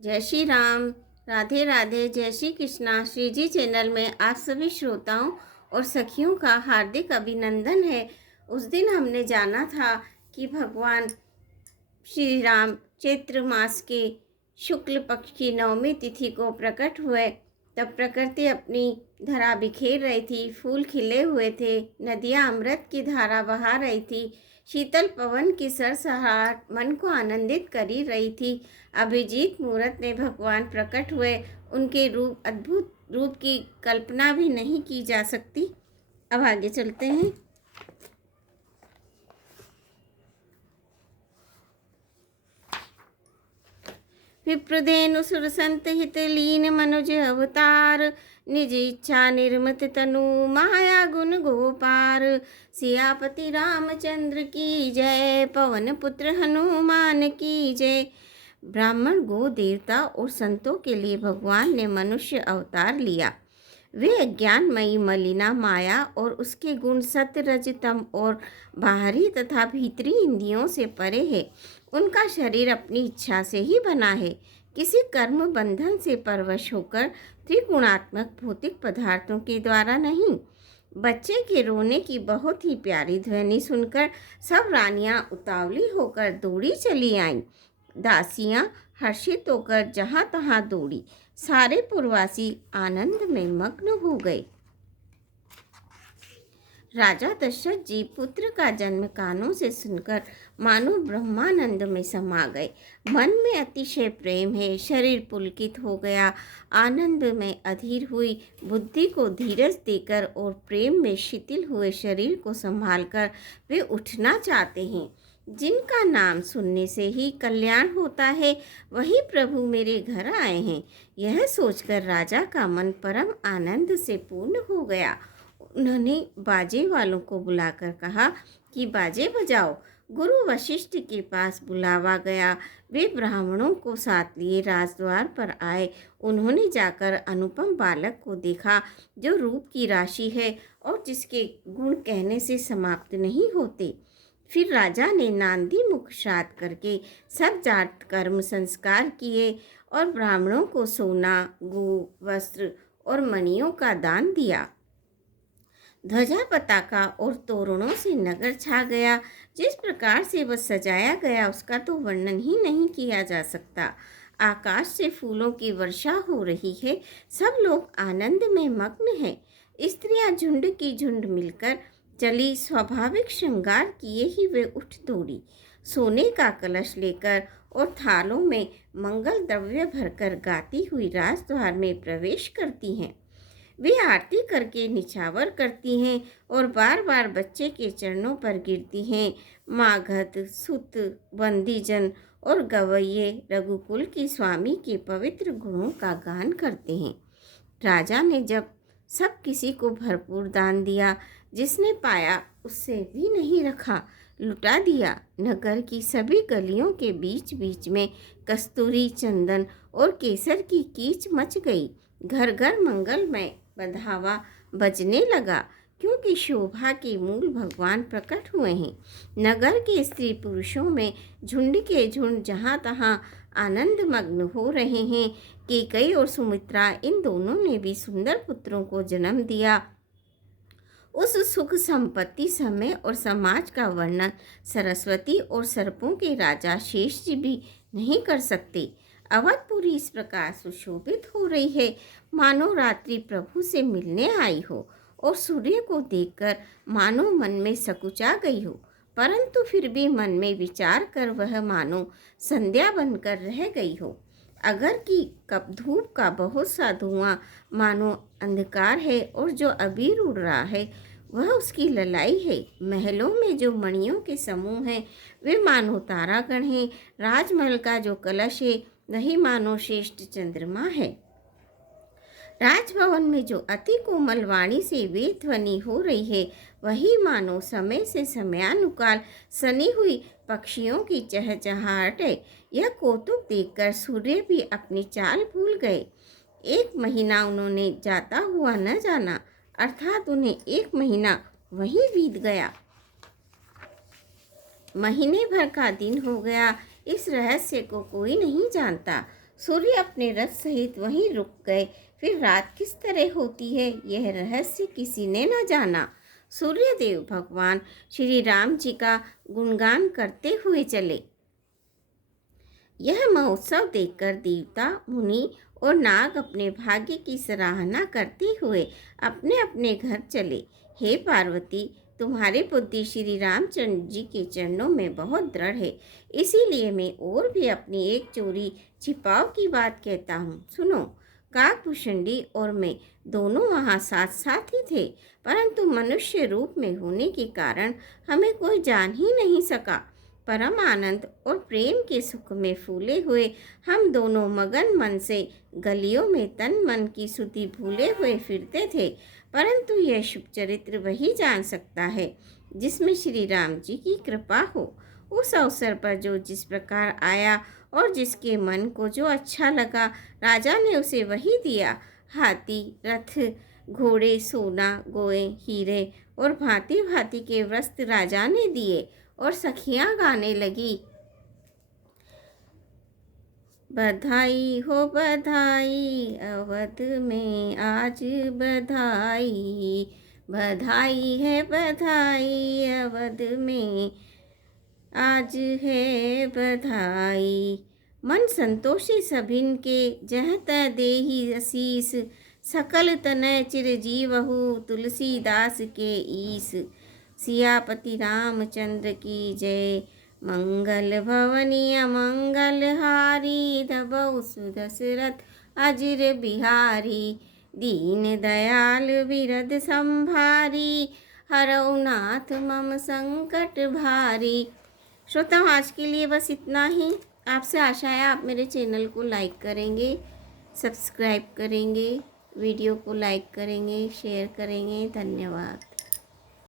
जय श्री राम। राधे राधे। जय श्री कृष्णा। श्री जी चैनल में आप सभी श्रोताओं और सखियों का हार्दिक अभिनंदन है। उस दिन हमने जाना था कि भगवान श्री राम चैत्र मास के शुक्ल पक्ष की नवमी तिथि को प्रकट हुए। तब प्रकृति अपनी धरा बिखेर रही थी, फूल खिले हुए थे, नदियाँ अमृत की धारा बहा रही थी, शीतल पवन की सरसराहट मन को आनंदित करी रही थी। अभिजीत मुहूर्त में भगवान प्रकट हुए। उनके रूप, अद्भुत रूप की कल्पना भी नहीं की जा सकती। अब आगे चलते हैं। विप्रधेनु सुर संत हित लीन मनुज अवतार, निज इच्छा निर्मत तनु माया गुण गोपार। सियापति रामचंद्र की जय, पवन पुत्र हनुमान की जय। ब्राह्मण, गो, देवता और संतों के लिए भगवान ने मनुष्य अवतार लिया। वे अज्ञानमयी मलिना माया और उसके गुण सत्य, रज, तम और बाहरी तथा भीतरी इंद्रियों से परे है। उनका शरीर अपनी इच्छा से ही बना है, किसी कर्म बंधन से परवश होकर त्रिगुणात्मक भौतिक पदार्थों के द्वारा नहीं। बच्चे के रोने की बहुत ही प्यारी ध्वनि सुनकर सब रानियां उतावली होकर दौड़ी चली आईं। दासियां हर्षित होकर जहां तहां दौड़ी। सारे पुरवासी आनंद में मग्न हो गए। राजा दशरथ जी पुत्र का जन्म कानों से सुनकर मानो ब्रह्मानंद में समा गए। मन में अतिशय प्रेम है, शरीर पुलकित हो गया। आनंद में अधीर हुई बुद्धि को धीरज देकर और प्रेम में शिथिल हुए शरीर को संभालकर वे उठना चाहते हैं। जिनका नाम सुनने से ही कल्याण होता है, वही प्रभु मेरे घर आए हैं। यह सोचकर राजा का मन परम आनंद से पूर्ण हो गया। उन्होंने बाजे वालों को बुलाकर कहा कि बाजे बजाओ। गुरु वशिष्ठ के पास बुलावा गया। वे ब्राह्मणों को साथ लिए राजद्वार पर आए। उन्होंने जाकर अनुपम बालक को देखा, जो रूप की राशि है और जिसके गुण कहने से समाप्त नहीं होते। फिर राजा ने नांदी मुख श्राद्ध करके सब जात कर्म संस्कार किए और ब्राह्मणों को सोना, गो, वस्त्र और मणियों का दान दिया। ध्वजा, पताका और तोरणों से नगर छा गया। जिस प्रकार से वह सजाया गया उसका तो वर्णन ही नहीं किया जा सकता। आकाश से फूलों की वर्षा हो रही है। सब लोग आनंद में मग्न हैं। स्त्रियां झुंड की झुंड मिलकर चली। स्वाभाविक श्रृंगार किए ही वे उठ दौड़ी। सोने का कलश लेकर और थालों में मंगल द्रव्य भरकर गाती हुई राजद्वार में प्रवेश करती हैं। वे आरती करके निछावर करती हैं और बार बार बच्चे के चरणों पर गिरती हैं। मागध, सुत, बंदीजन और गवैये रघुकुल की स्वामी के पवित्र गुणों का गान करते हैं। राजा ने जब सब किसी को भरपूर दान दिया, जिसने पाया उससे भी नहीं रखा, लुटा दिया। नगर की सभी गलियों के बीच बीच में कस्तूरी, चंदन और केसर की कीच मच गई। घर घर मंगलमय बंधावा बजने लगा, क्योंकि शोभा के मूल भगवान प्रकट हुए हैं। नगर के स्त्री पुरुषों में झुंड के झुंड जहाँ तहाँ आनंद मग्न हो रहे हैं। कैकेयी और सुमित्रा, इन दोनों ने भी सुंदर पुत्रों को जन्म दिया। उस सुख, संपत्ति, समय और समाज का वर्णन सरस्वती और सर्पों के राजा शेष जी भी नहीं कर सकते। अवधपुरी इस प्रकार सुशोभित हो रही है, मानो रात्रि प्रभु से मिलने आई हो और सूर्य को देखकर मानो मन में सकुचा गई हो। परंतु फिर भी मन में विचार कर वह मानो संध्या बनकर रह गई हो। अगर कि कप धूप का बहुत सा धुआं मानो अंधकार है और जो अबीर उड़ रहा है वह उसकी ललाई है। महलों में जो मणियों के समूह हैं वे मानो तारागण हैं। राजमहल का जो कलश है वही मानो श्रेष्ठ चंद्रमा है। राजभवन में जो अति कोमल वाणी से वेद ध्वनि हो रही है वही मानो समय से समयानुकाल सनी हुई पक्षियों की चहचहाहट है। यह कौतुक देखकर सूर्य भी अपनी चाल भूल गए। एक महीना उन्होंने जाता हुआ न जाना, अर्थात उन्हें एक महीना वहीं बीत गया। महीने भर का दिन हो गया। इस रहस्य को कोई नहीं जानता। सूर्य अपने रथ सहित वहीं रुक गए। फिर रात किस तरह होती है, यह रहस्य किसी ने न जाना। सूर्यदेव भगवान श्री राम जी का गुणगान करते हुए चले। यह महोत्सव देखकर देवता, मुनि और नाग अपने भाग्य की सराहना करते हुए अपने अपने घर चले। हे पार्वती, तुम्हारी बुद्धि श्री रामचंद्र जी के चरणों में बहुत दृढ़ है, इसीलिए मैं और भी अपनी एक चोरी छिपाव की बात कहता हूँ। सुनो, काकभूषणी और मैं दोनों वहाँ साथ साथ ही थे, परंतु मनुष्य रूप में होने के कारण हमें कोई जान ही नहीं सका। परम आनंद और प्रेम के सुख में फूले हुए हम दोनों मगन मन से गलियों में तन मन की सुधि भूले हुए फिरते थे, परंतु यह शुभ चरित्र वही जान सकता है जिसमें श्री राम जी की कृपा हो। उस अवसर पर जो जिस प्रकार आया और जिसके मन को जो अच्छा लगा, राजा ने उसे वही दिया। हाथी, रथ, घोड़े, सोना, गोए, हीरे और भांति भांति के वस्त्र राजा ने दिए और सखियां गाने लगी, बधाई हो बधाई, अवध में आज बधाई, बधाई है बधाई, अवध में आज है बधाई। मन संतोषी सभिन के, जहत देहि आशीष, सकल तनय चिरजीवहु, तुलसीदास के ईस। सियापति रामचंद्र की जय, मंगल भवनीय मंगल हारी, धबऊ सुदशरथ अजिर बिहारी, दीन दयाल बिरद संभारी, हरऊ नाथ मम संकट भारी। श्रोताओं, आज के लिए बस इतना ही। आपसे आशा है आप मेरे चैनल को लाइक करेंगे, सब्सक्राइब करेंगे, वीडियो को लाइक करेंगे, शेयर करेंगे। धन्यवाद।